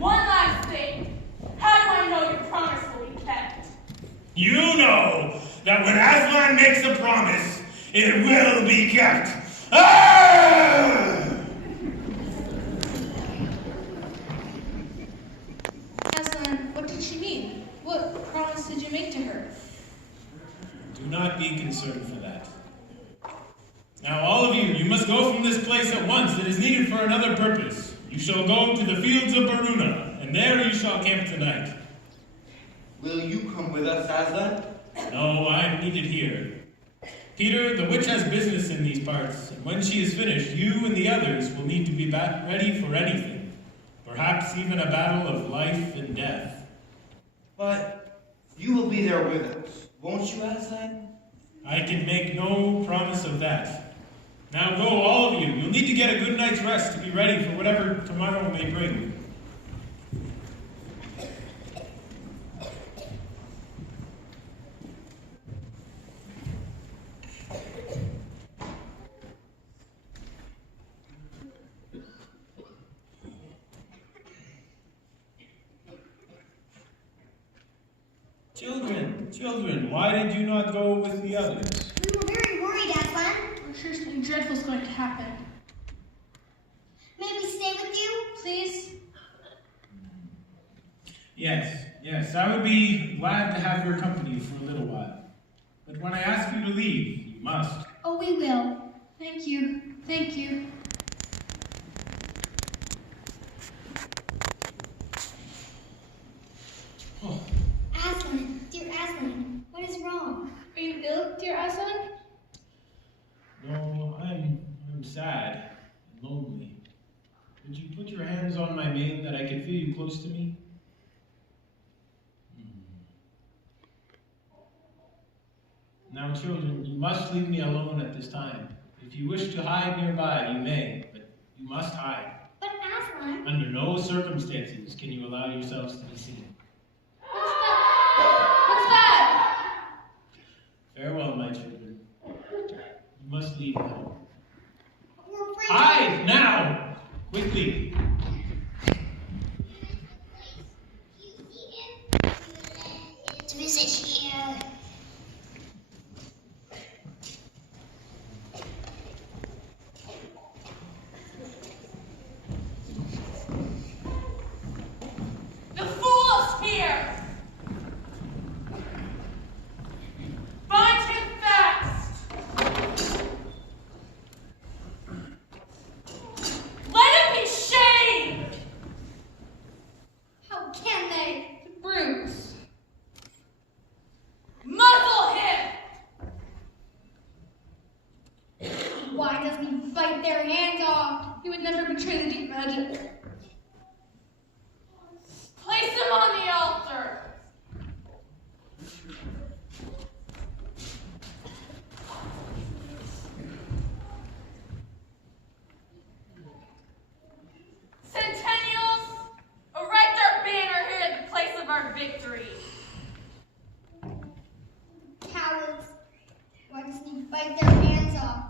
One last thing. How do I know your promise will be kept? You know that when Aslan makes a promise, it will be kept. Ah! Aslan, what did she mean? What promise did you make to her? Do not be concerned for that. Now, all of you, you must go from this place at once. It is needed for another purpose. You shall go to the fields of Baruna, and there you shall camp tonight. Will you come with us, Aslan? No, I am needed here. Peter, the witch has business in these parts, and when she is finished, you and the others will need to be ready for anything. Perhaps even a battle of life and death. But you will be there with us, won't you, Aslan? I can make no promise of that. Now go, all of you. You'll need to get a good night's rest to be ready for whatever tomorrow may bring. Children, why did you not go with the others? We were very worried, Aslan. I'm sure something dreadful is going to happen. May we stay with you? Please? Yes, I would be glad to have your company for a little while. But when I ask you to leave, you must. Oh, we will. Thank you. Thank you. Oh. Aslan, dear Aslan, what is wrong? Are you ill, dear Aslan? No, I'm sad and lonely. Would you put your hands on my mane that I can feel you close to me? Now, children, you must leave me alone at this time. If you wish to hide nearby, you may, but you must hide. But Aslan... Under no circumstances can you allow yourselves to be seen. What's that? Farewell, my children. You must leave now. We're afraid Hide now! Quickly! to visit here. The fool's here! Bind him fast! Let him be shamed! How can they? The brutes. Muzzle him! Why doesn't he bite their hands off? He would never betray the deep magic. Place him on the altar! Centennials, erect our banner here at the place of our victory. Cowards. Why doesn't he bite their hands off? saw.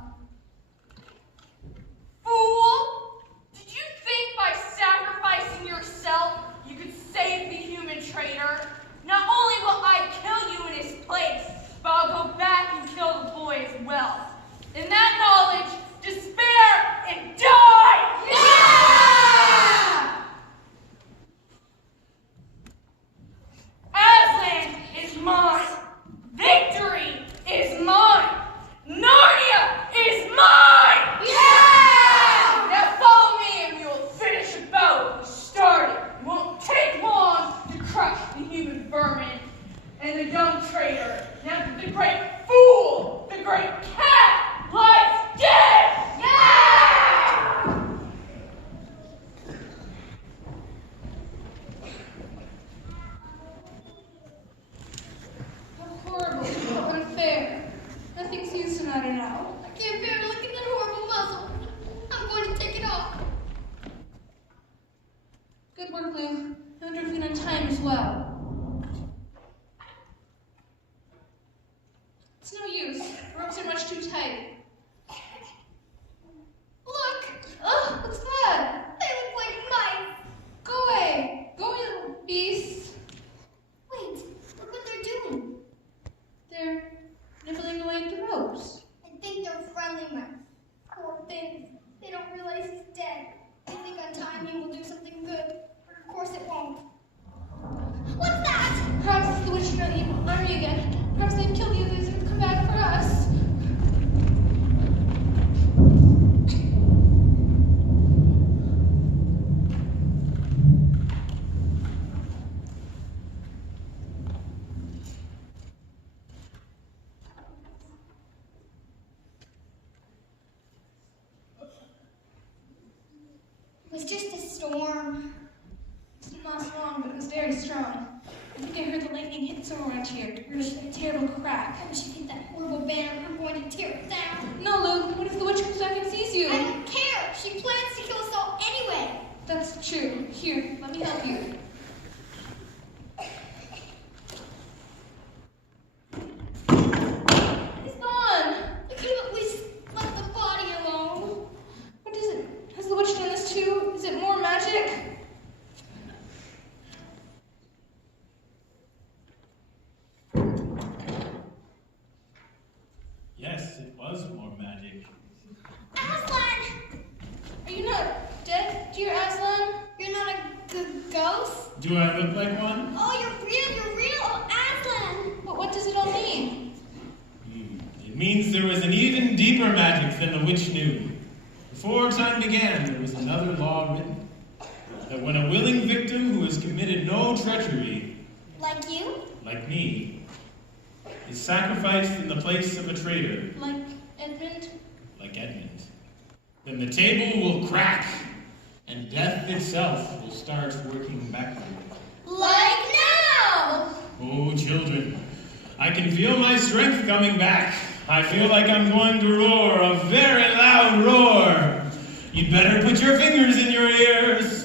Fool! Did you think by sacrificing yourself you could save the human traitor? Not only will I kill you in his place, but I'll go back and kill the boy as well. In that knowledge, despair and die! Yeah! Aslan is mine. Victory is mine. Narnia is mine! Yeah! Now follow me and we will finish the battle we started. It won't take long to crush the human vermin and the young traitor. Now that the great fool, the great cat, lies dead! Yeah! How horrible, how unfair. Nothing seems to matter now. I can't bear to look at that horrible muzzle. I'm going to take it off. Good work, Lou. I wonder if we can untie him as well. It's no use. The ropes are much too tight. Look! Ugh, what's that? They look like mice. Go away. Go away, little beast. Wait, look what they're doing. They're nibbling away at the ropes. I think they're friendly mice. Poor things. They don't realize he's dead. They think untying him will do something good. But of course it won't. What's that? Perhaps it's the witch from the evil army again. Perhaps they've killed the others and come back for us. It was just a storm. It didn't last long, but it was very strong. I think I heard the lightning hit somewhere around here. There was a terrible crack. I wish you hit that horrible banner. I'm going to tear it down. No, Lou. What if the witch comes back and sees you? I don't care. She plans to kill us all anyway. That's true. Here, let me help you. He's gone. We could have at least left the body alone. What is it? Has the witch done this too? Is it more magic? Yes, it was more magic. Aslan! Are you not dead, dear Aslan? You're not a good ghost? Do I look like one? Oh, you're real, oh, Aslan! What does it all mean? It means there was an even deeper magic than the witch knew. Before time began, there was another law written. That when a willing victim who has committed no treachery, Like you? like me, is sacrificed in the place of a traitor, Like Edmund? like Edmund, then the table will crack, and death itself will start working backward. Like now! Oh, children, I can feel my strength coming back. I feel like I'm going to roar a very loud roar. You'd better put your fingers in your ears.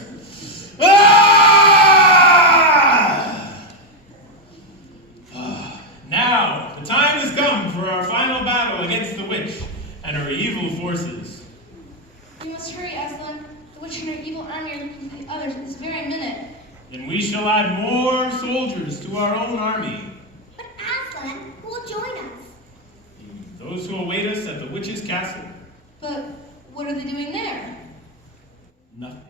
Now, the time has come for our final battle against the witch and her evil forces. We must hurry, Aslan. The witch and her evil army are looking for the others at this very minute. Then we shall add more soldiers to our own army. But Aslan, who will join us? Those who await us at the witch's castle. But what are they doing there? Nothing.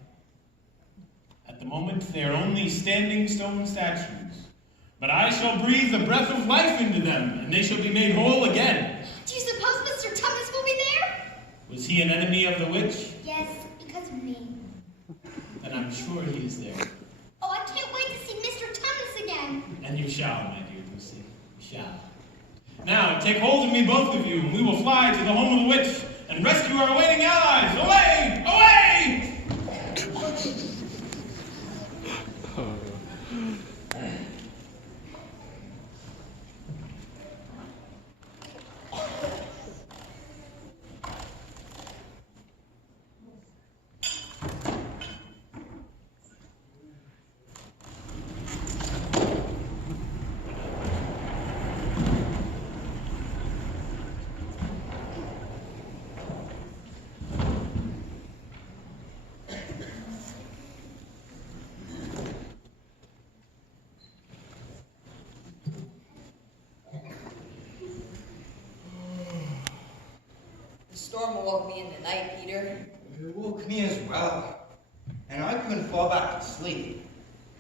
At the moment, they are only standing stone statues. But I shall breathe the breath of life into them, and they shall be made whole again. Do you suppose Mr. Tumnus will be there? Was he an enemy of the witch? Yes, because of me. Then I'm sure he is there. Oh, I can't wait to see Mr. Tumnus again. And you shall, my dear Lucy. You shall. Now, take hold of me, both of you, and we will fly to the home of the witch and rescue our awaiting allies. Away! Away! storm awoke me in the night, Peter. It woke me as well, and I couldn't fall back to sleep.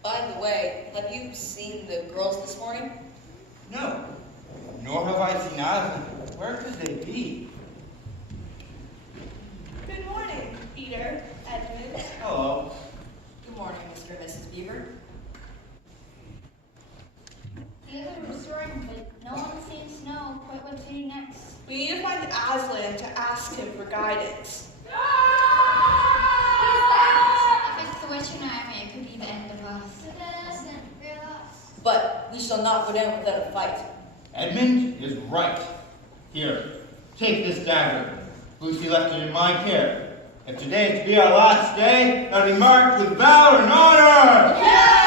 By the way, have you seen the girls this morning? No, nor have I seen Aslan. Where could they be? Good morning, Peter, Edmund. Hello. Good morning, Mr. and Mrs. Beaver. The others are restoring, but no one seems to know quite what to do next. We need to find Aslan to ask him for guidance. If it's the witch and army, it could be the end of us. We're lost. But we shall not go down without a fight. Edmund is right. Here, take this dagger. Lucy left it in my care. If today is to be our last day, I'll be marked with valor and honor! Yeah!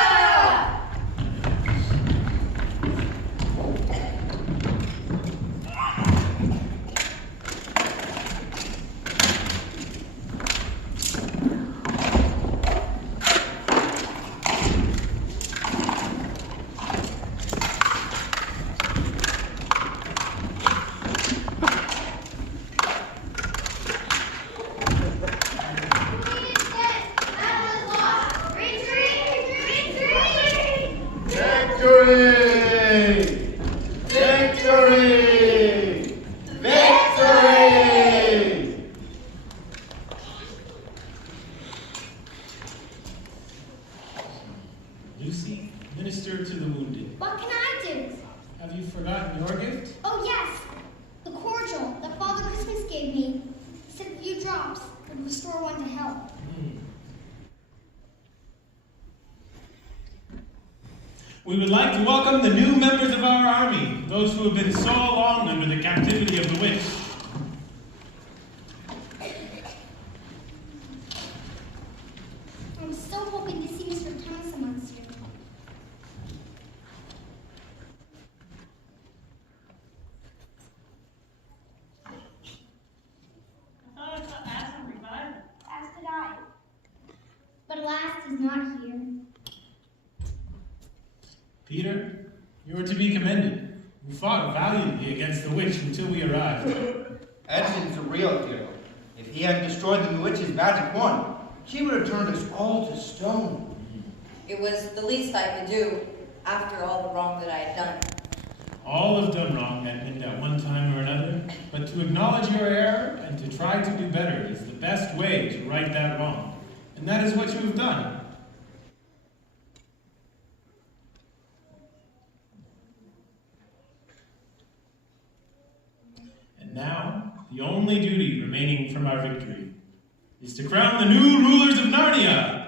Lucy, minister to the wounded. What can I do? Have you forgotten your gift? Oh, yes. The cordial that Father Christmas gave me. He said a few drops would restore one to health. We would like to welcome the new members of our army, those who have been so long under the captivity of the witch. I'm so hoping to see Mr. Thomas among you. I thought I saw Aslan revive. As did I. But alas, he's not here. Peter, you are to be commended. You fought valiantly against the witch until we arrived. Edmund's a real hero. If he hadn't destroyed the witch's magic wand, she would have turned us all to stone. It was the least I could do after all the wrong that I had done. All have done wrong, Edmund, at one time or another, but to acknowledge your error and to try to do better is the best way to right that wrong. And that is what you have done. And now, the only duty remaining from our victory is to crown the new rulers of Narnia.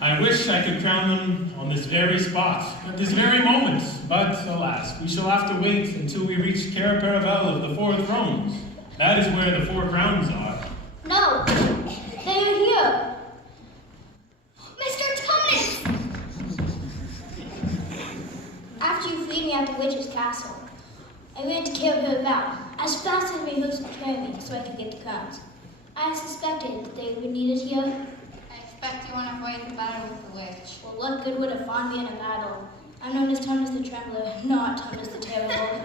I wish I could crown them on this very spot, at this very moment, but alas, we shall have to wait until we reach Cair Paravel of the Four Thrones. That is where the four crowns are. No, they are here. Mr. Thomas! After you freed me at the witch's castle, I ran to Cair Paravel as fast as my hooves could carry me so I could get the crowns. I suspected that they would need it here. I expect you want to avoid the battle with the witch. Well, what good would it find me in a battle? I'm known as Thomas the Trembler, not Thomas the Terrible.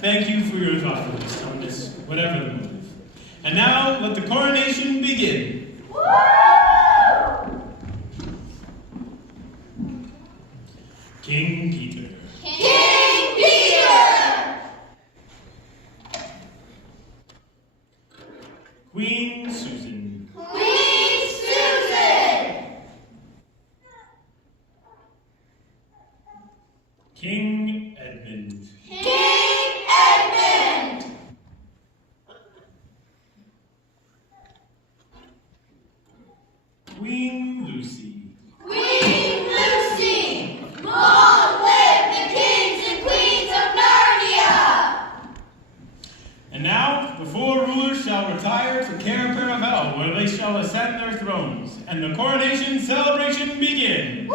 Thank you for your thoughtfulness, Thomas, whatever the motive. And now, let the coronation begin. King Peter. King Peter! Queen Susan. Queen Susan! King Edmund. King Edmund! Queen Lucy. Queen Lucy! Long live the kings and queens of Narnia! And now, the four rulers shall retire to Cair Paravel, where they shall ascend their thrones, and the coronation celebration begin.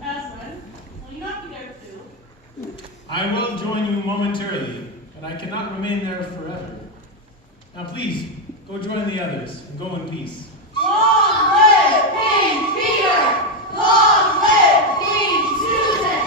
Aslan, will you not be there too? I will join you momentarily, but I cannot remain there forever. Now please, go join the others, and go in peace. Long live King Peter! Long live King Susan!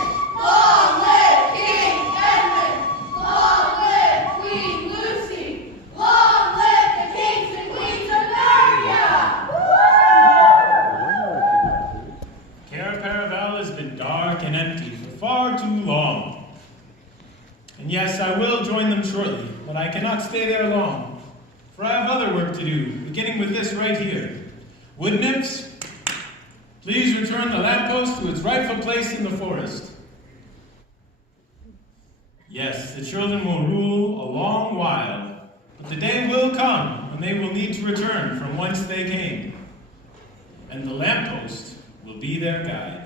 dark and empty for far too long. And yes, I will join them shortly, but I cannot stay there long, for I have other work to do, beginning with this right here. Wood nymphs, please return the lamppost to its rightful place in the forest. Yes, the children will rule a long while, but the day will come when they will need to return from whence they came, and the lamppost will be their guide.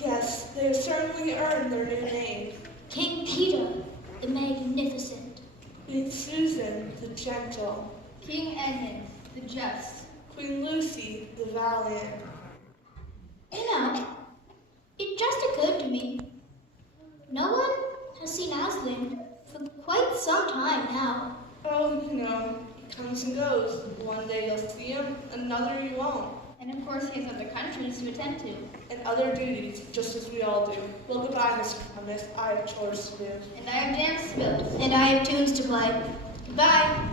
Yes, they have certainly earned their new name. King Peter, the Magnificent. Queen Susan, the Gentle. King Edmund, the Just. Queen Lucy, the Valiant. You know, it just occurred to me. No one has seen Aslan for quite some time now. Oh, you know, he comes and goes. One day you'll see him, another you won't. And of course he has other countries to attend to. And other duties, just as we all do. Well, goodbye, Mr. Thomas. I have chores to do. And I have dance skills. And I have tunes to play. Goodbye.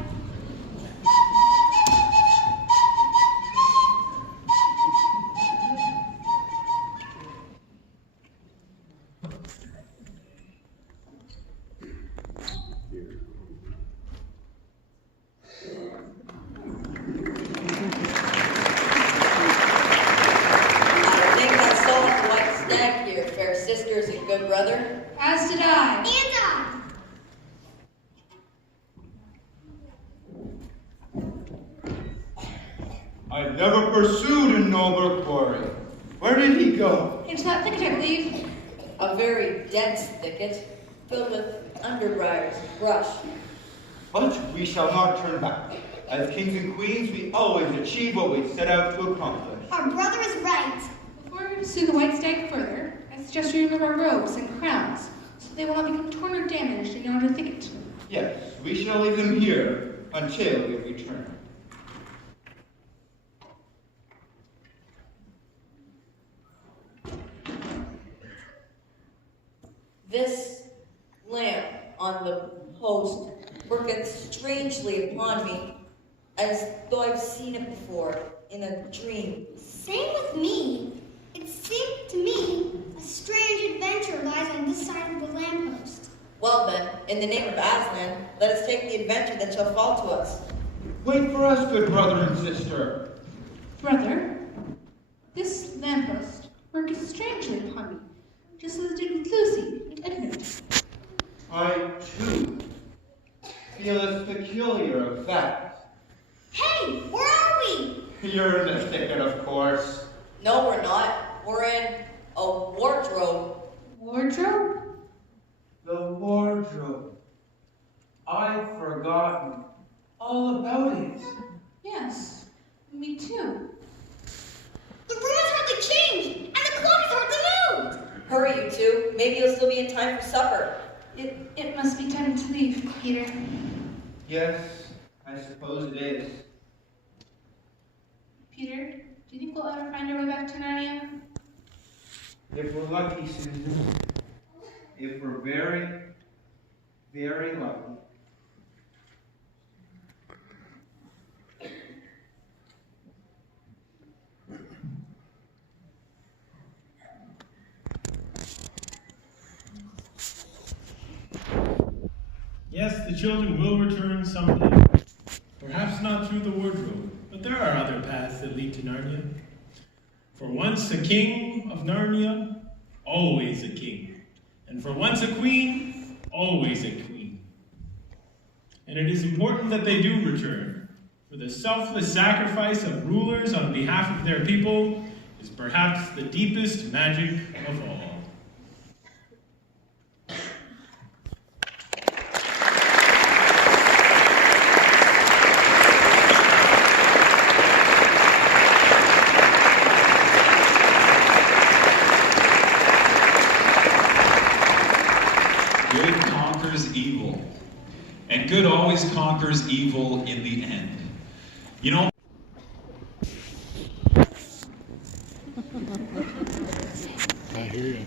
As did I. And I never pursued a nobler quarry. Where did he go? Into that thicket, I believe. A very dense thicket, filled with underbriars and brush. But we shall not turn back. As kings and queens, we always achieve what we set out to accomplish. our brother is right. Before we pursue the white stag further, I suggest we remove our robes and crowns, so they will not become torn or damaged in yonder thicket. Yes, we shall leave them here until we return. This lamp on the post worketh strangely upon me, as though I've seen it before in a dream. Same with me. It seemed to me a strange adventure lies on this side of the lamppost. Well then, in the name of Aslan, let us take the adventure that shall fall to us. Wait for us, good brother and sister. Brother, this lamppost worketh strangely upon me, just as it did with Lucy and Edmund. I, too, feel its peculiar effect. Hey, where are we? You're in the thicket, of course. No, we're not. We're in a wardrobe. Wardrobe? The wardrobe. I've forgotten all about it. Yes, me too. The room has hardly changed, and the clock is hardly moved. Hurry, you two. Maybe you'll still be in time for supper. It must be time to leave, Peter. Yes, I suppose it is. Peter, do you think we'll ever find our way back to Narnia? If we're lucky, Susan. If we're very, very lucky. Yes, the children will return someday. Perhaps not through the wardrobe, but there are other paths that lead to Narnia. For once a king of Narnia, always a king. And for once a queen, always a queen. And it is important that they do return, for the selfless sacrifice of rulers on behalf of their people is perhaps the deepest magic of all. Good conquers evil, and good always conquers evil in the end. You know, I hear you.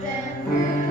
Then